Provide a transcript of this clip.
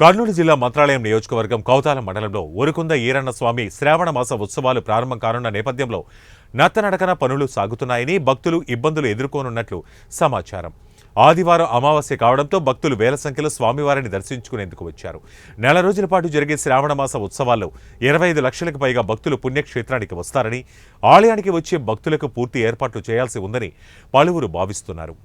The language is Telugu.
కర్నూలు జిల్లా మంత్రాలయం నియోజకవర్గం కౌతాల మండలంలో ఊరుకుంద ఈరన్న స్వామి శ్రావణ మాస ఉత్సవాలు ప్రారంభం కానున్న నేపథ్యంలో నత్తనడకన పనులు సాగుతున్నాయని భక్తులు ఇబ్బందులు ఎదుర్కొనున్నట్లు సమాచారం. ఆదివారం అమావాస్య కావడంతో భక్తులు వేల సంఖ్యలో స్వామివారిని దర్శించుకునేందుకు వచ్చారు. నెల రోజుల పాటు జరిగే శ్రావణ మాస ఉత్సవాల్లో 25 లక్షలకు పైగా భక్తులు పుణ్యక్షేత్రానికి వస్తారని, ఆలయానికి వచ్చే భక్తులకు పూర్తి ఏర్పాట్లు చేయాల్సి ఉందని పలువురు భావిస్తున్నారు.